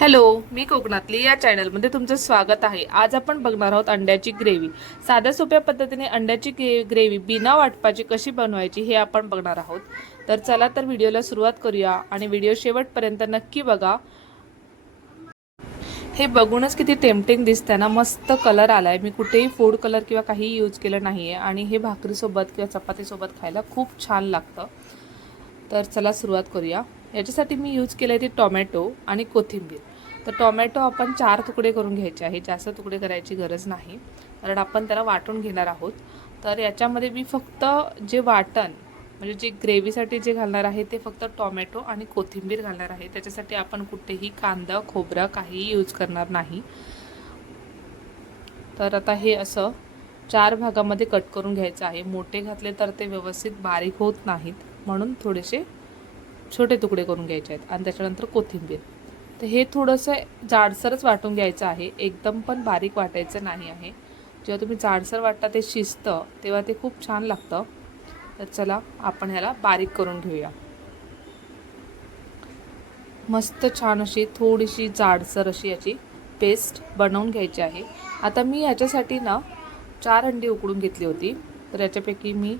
Hello, मी कोकणातली या चॅनलमध्ये तुमचं स्वागत आहे. आज आपण बघणार आहोत अंड्याची ग्रेव्ही. साध्या सोप्या पद्धतीने अंड्याची ग्रेव्ही बिना वाटपाची कशी बनवायची हे आपण बघणार आहोत. तर चला तर व्हिडिओला सुरुवात करूया आणि व्हिडिओ शेवटपर्यंत नक्की बघा. हे बघूनच किती टेम्पटिंग दिसतंय ना. मस्त कलर आलाय. मी कुठेही फूड कलर किंवा काही यूज केलं नाहीये आणि हे भाकरीसोबत किंवा चपातीसोबत खायला खूप छान लागतं. तर चला सुरुवात करूया. याच्यासाठी मी यूज केलं आहे ते टोमॅटो आणि कोथिंबीर. तर टोमॅटो आपण 4 तुकडे करून घ्यायचे आहे. जास्त तुकडे करायची गरज नाही, कारण आपण त्याला वाटून घेणार आहोत. तर याच्यामध्ये मी फक्त जे वाटण म्हणजे जे ग्रेव्हीसाठी जे घालणार आहे ते फक्त टोमॅटो आणि कोथिंबीर घालणार आहे. त्याच्यासाठी आपण कुठेही कांदा खोबरा काहीही यूज करणार नाही. तर आता हे असं 4 भागामध्ये कट करून घ्यायचं आहे. मोठे घातले तर ते व्यवस्थित बारीक होत नाहीत, म्हणून थोडेसे छोटे तुकडे करून घ्यायचे आहेत. आणि त्याच्यानंतर कोथिंबीर. तर हे थोडंसं जाडसरच वाटून घ्यायचं आहे, एकदम पण बारीक वाटायचं नाही आहे. जेव्हा तुम्ही जाडसर वाटता ते शिजतं तेव्हा ते खूप छान लागतं. तर चला आपण ह्याला बारीक करून घेऊया. मस्त छान अशी थोडीशी जाडसर अशी याची पेस्ट बनवून घ्यायची आहे. आता मी याच्यासाठी ना 4 अंडी उकडून घेतली होती. तर याच्यापैकी मी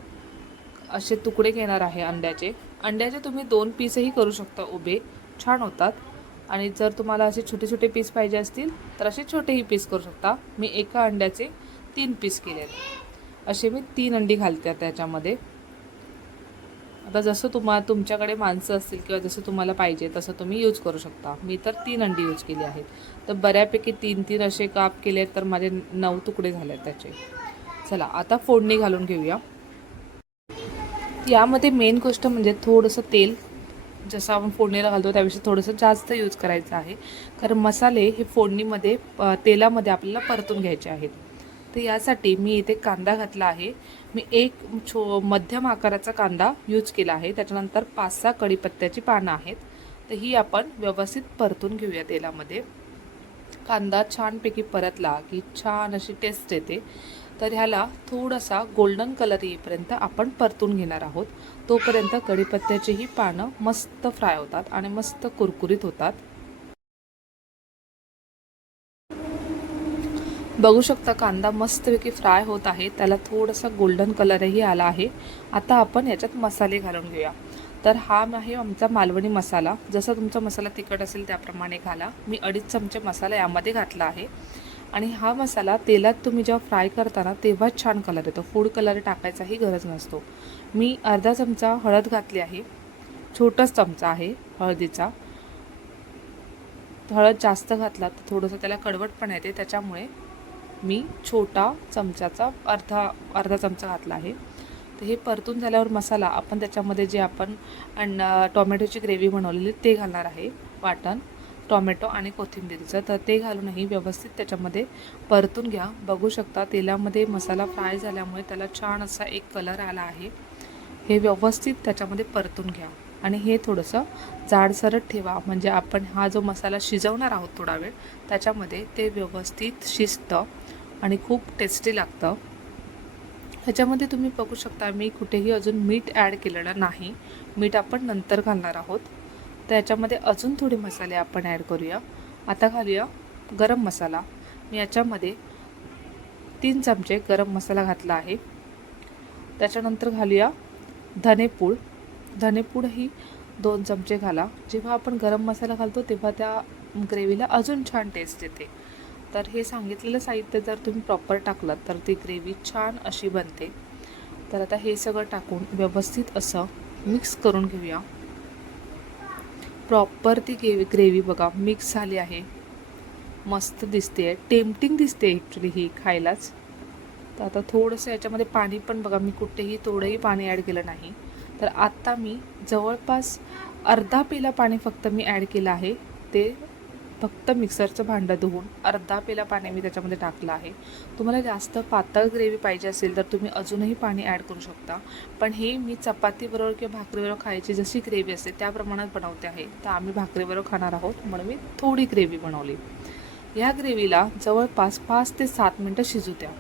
असे तुकडे घेणार आहे अंड्याचे. अंड्याचे तुम्ही 2 पीसही करू शकता, उभे छान होतात. आणि जर तुम्हाला असे छोटे छोटे पीस पाहिजे असतील तर असे छोटेही पीस करू शकता. मी एका अंड्याचे 3 पीस केलेत. असे मी 3 अंडी घालते त्याच्यामध्ये. आता जसं तुमच्याकडे माणसं असतील किंवा जसं तुम्हाला पाहिजे तसं तुम्ही यूज करू शकता. मी तर 3 अंडी यूज केली आहेत. तर बऱ्यापैकी 3-3 असे काप केले तर माझे 9 तुकडे झाले त्याचे. चला आता फोडणी घालून घेऊया. यामध्ये मेन गोष्ट म्हणजे थोडंसं तेल, जसं आपण फोडणीला घालतो त्यापेक्षा थोडंसं जास्त यूज करायचं आहे, कारण मसाले हे फोडणीमध्ये तेलामध्ये आपल्याला परतून घ्यायचे आहेत. तर यासाठी मी इथे कांदा घातला आहे. मी एक मध्यम आकाराचा कांदा यूज केला आहे. त्याच्यानंतर 5-6 कढीपत्त्याची पानं आहेत. तर ही आपण व्यवस्थित परतून घेऊया तेलामध्ये. कांदा छानपैकी परतला की छान अशी टेस्ट येते. तर ह्याला थोडासा गोल्डन कलर येईपर्यंत आपण परतून घेणार आहोत. तोपर्यंत कढीपत्त्याचीही पानं मस्त फ्राय होतात आणि मस्त कुरकुरीत होतात. बघू शकता कांदा मस्तपैकी फ्राय होत आहे. त्याला थोडासा गोल्डन कलरही आला आहे. आता आपण याच्यात मसाले घालून घेऊया. तर हा आहे आमचा मालवणी मसाला. जसा तुमचा मसाला तिखट असेल त्याप्रमाणे घाला. मी 2.5 चमचे मसाला यामध्ये घातला आहे. आणि हा मसाला तेलात तुम्ही जेव्हा फ्राय करताना तेव्हाच छान कलर येतो. फूड कलर टाकायचाही गरज नसतो. मी अर्धा चमचा हळद घातली आहे. छोटाच चमचा आहे हळदीचा. हळद जास्त घातला तर थोडंसं त्याला कडवटपणा येते, त्याच्यामुळे मी छोटा चमचाचा अर्धा चमचा घातला आहे. तर हे परतून झाल्यावर मसाला आपण त्याच्यामध्ये जे आपण टोमॅटोची ग्रेव्ही बनवलेली ते घालणार आहे. वाटण टोमॅटो आणि कोथिंबीरचं, तर ते घालूनही व्यवस्थित त्याच्यामध्ये परतून घ्या. बघू शकता तेलामध्ये मसाला फ्राय झाल्यामुळे त्याला छान असा एक कलर आला आहे. हे व्यवस्थित त्याच्यामध्ये परतून घ्या आणि हे थोडंसं जाडसरच ठेवा, म्हणजे आपण हा जो मसाला शिजवणार आहोत थोडा वेळ त्याच्यामध्ये ते व्यवस्थित शिजतं आणि खूप टेस्टी लागतं. ह्याच्यामध्ये तुम्ही बघू शकता मी कुठेही अजून मीठ ॲड केलेलं नाही. मीठ आपण नंतर घालणार आहोत. तर याच्यामध्ये अजून थोडे मसाले आपण ॲड करूया. आता घालूया गरम मसाला. मी याच्यामध्ये 3 चमचे गरम मसाला घातला आहे. त्याच्यानंतर घालूया धनेपूड. धनेपूडही 2 चमचे घाला. जेव्हा आपण गरम मसाला घालतो तेव्हा त्या ग्रेव्हीला अजून छान टेस्ट येते. तर हे सांगितलेलं साहित्य जर तुम्ही प्रॉपर टाकलं तर ती ग्रेव्ही छान अशी बनते. तर आता हे सगळं टाकून व्यवस्थित असं मिक्स करून घेऊया. प्रॉपर ती ग्रेव्ही बघा मिक्स झाली आहे. मस्त दिसते आहे, टेम्पटिंग दिसते ॲक्च्युली ही खायलाच. तर आता थोडंसं याच्यामध्ये पाणी पण बघा, मी कुठेही थोडंही पाणी ॲड केलं नाही. तर आत्ता मी जवळपास अर्धा पेला पाणी फक्त मी ॲड केलं आहे. ते फक्त मिक्सरचं भांडं धुवून अर्धा पेला पाणी मी त्याच्यामध्ये टाकलं आहे. तुम्हाला जास्त पातळ ग्रेव्ही पाहिजे असेल तर तुम्ही अजूनही पाणी ॲड करू शकता. पण हे मी चपातीबरोबर किंवा भाकरीबरोबर खायची जशी ग्रेव्ही असते त्या प्रमाणात बनवते आहे. तर आम्ही भाकरीबरोबर खाणार आहोत म्हणून मी थोडी ग्रेव्ही बनवली. ह्या ग्रेव्हीला जवळपास 5 ते 7 मिनटं शिजू द्या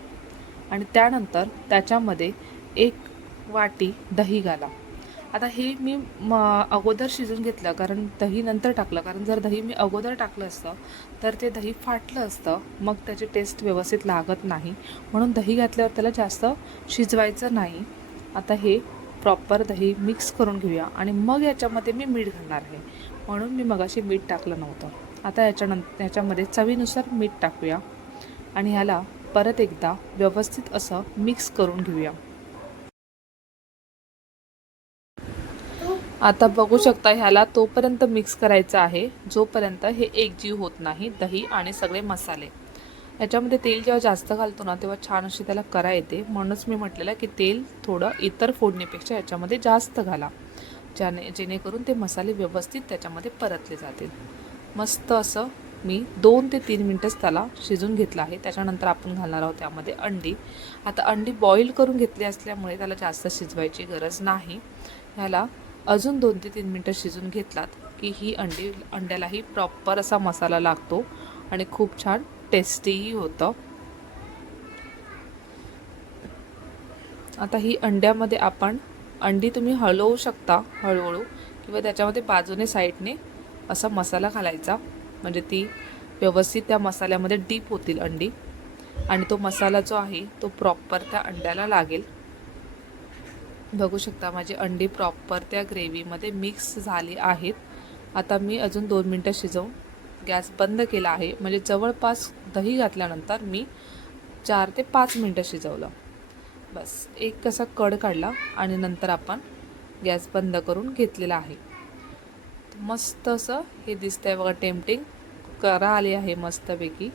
आणि त्यानंतर त्याच्यामध्ये 1 वाटी दही घाला. आता हे मी अगोदर शिजून घेतलं, कारण दही नंतर टाकलं, कारण जर दही मी अगोदर टाकलं असतं तर ते दही फाटलं असतं, मग त्याची टेस्ट व्यवस्थित लागत नाही. म्हणून दही घातल्यावर त्याला जास्त शिजवायचं नाही. आता हे प्रॉपर दही मिक्स करून घेऊया आणि मग याच्यामध्ये मी मीठ घालणार आहे, म्हणून मी मगाशी मीठ टाकलं नव्हतं. आता याच्यामध्ये चवीनुसार मीठ टाकूया आणि ह्याला परत एकदा व्यवस्थित असं मिक्स करून घेऊया. आता बघू शकता, ह्याला तोपर्यंत मिक्स करायचं आहे जोपर्यंत हे एकजीव होत नाही, दही आणि सगळे मसाले. याच्यामध्ये तेल जेव्हा जास्त घालतो ना तेव्हा छान अशी त्याला करा येते, म्हणूनच मी म्हटलेलं की तेल थोडं इतर फोडणीपेक्षा याच्यामध्ये जास्त घाला, जेणेकरून ते मसाले व्यवस्थित त्याच्यामध्ये परतले जातील. मस्त असं मी 2 ते 3 मिनटंच त्याला शिजून घेतलं आहे. त्याच्यानंतर आपण घालणार आहोत त्यामध्ये अंडी. आता अंडी बॉईल करून घेतली असल्यामुळे त्याला जास्त शिजवायची गरज नाही. ह्याला अजून 2 ते 3 मिनटं शिजून घेतलात की ही अंड्यालाही प्रॉपर असा मसाला लागतो आणि खूप छान टेस्टीही होतं. आता ही अंड्यामध्ये आपण अंडी तुम्ही हलवू शकता हळूहळू, किंवा त्याच्यामध्ये बाजूने साईडने असा मसाला घालायचा, म्हणजे ती व्यवस्थित त्या मसाल्यामध्ये डीप होतील अंडी आणि तो मसाला जो आहे तो प्रॉपर त्या अंड्याला लागेल. बघू शकता माझी अंडी प्रॉपर त्या ग्रेव्हीमध्ये मिक्स झाली आहेत. आता मी अजून 2 मिनटं शिजवून गॅस बंद केला आहे, म्हणजे जवळपास दही घातल्यानंतर मी 4 ते 5 मिनटं शिजवलं. बस एक कसा कड काढला आणि नंतर आपण गॅस बंद करून घेतलेला आहे. मस्त असं हे दिसतंय बघा, टेम्पटिंग करा आली आहे मस्तपैकी.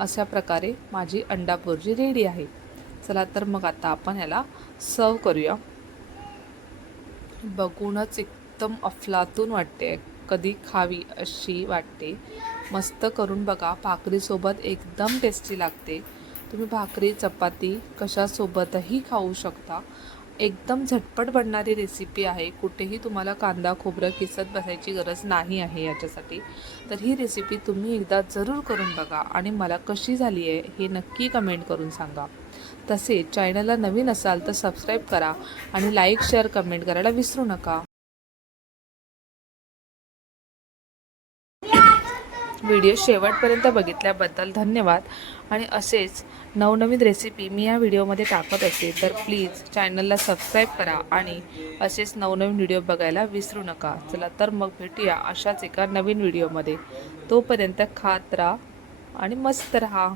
अशा प्रकारे माझी अंडा बुर्जी रेडी आहे. चला तर मग आता आपण ह्याला सर्व करूया. बघूनच एकदम अफलातून वाटते, कधी खावी अशी वाटते. मस्त करून बघा, भाकरीसोबत एकदम टेस्टी लागते. तुम्ही भाकरी चपाती कशासोबतही खाऊ शकता. एकदम झटपट बनणारी रेसिपी आहे. कुठेही तुम्हाला कांदा खोबरं किसत बसायची गरज नाही आहे याच्यासाठी. तर ही रेसिपी तुम्ही एकदा जरूर करून बघा आणि मला कशी झाली आहे हे नक्की कमेंट करून सांगा. तसेच चॅनलला नवीन असाल तर सबस्क्राईब करा आणि लाईक शेअर कमेंट करायला विसरू नका. व्हिडिओ शेवटपर्यंत बघितल्याबद्दल धन्यवाद. आणि असेच नवनवीन रेसिपी मी या व्हिडिओमध्ये टाकत असते, तर प्लीज चॅनलला सबस्क्राईब करा आणि असेच नवनवीन व्हिडिओ बघायला विसरू नका. चला तर मग भेटूया अशाच एका नवीन व्हिडिओमध्ये. तोपर्यंत खात राहा आणि मस्त राहा.